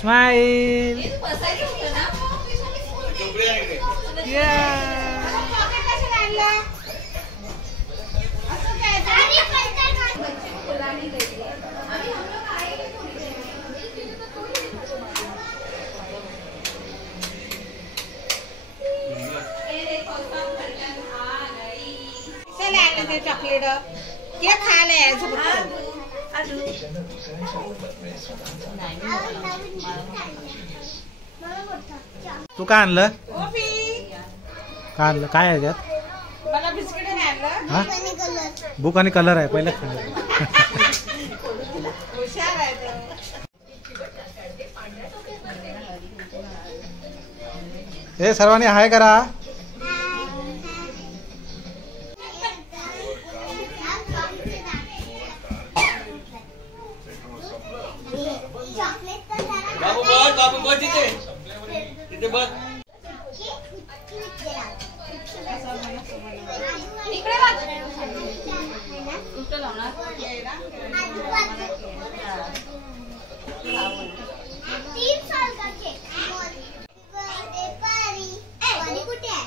Smile. Chocolate क्या खायला यायचं तू काय आणलं? काय आणलं? काय आहे त्यात? मला बिस्किट आणलं. हा बुक आणि कलर आहे पहिलं. हुशार आहे. हे सर्वांनी हाय करा. बाबू बस तिथे बस.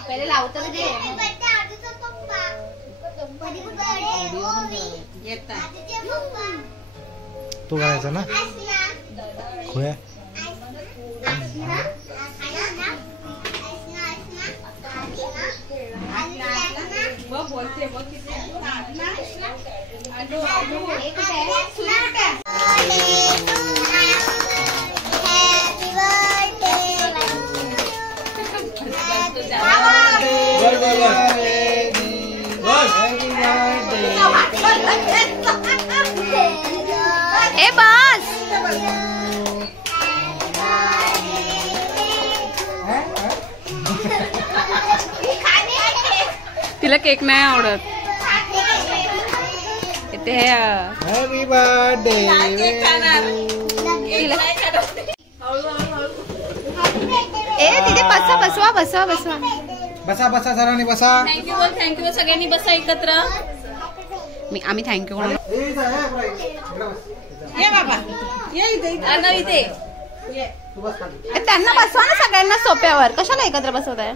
पहिले लावतो दे. तू करायचा ना खोया. बोलते ए बस. तिला केक नाही आवडत. इथे हॅपी बर्थडे. ए तिथे बसा बसवा बसवा बसवा. बसा बसा सर्वांनी बसा. थँक्यू सगळ्यांनी बसा एकत्र. आम्ही थँक्यू म्हणून. ये बाबा ये इथे. त्यांना बसवा ना सगळ्यांना सोप्यावर. कशाला एकत्र बसवताय?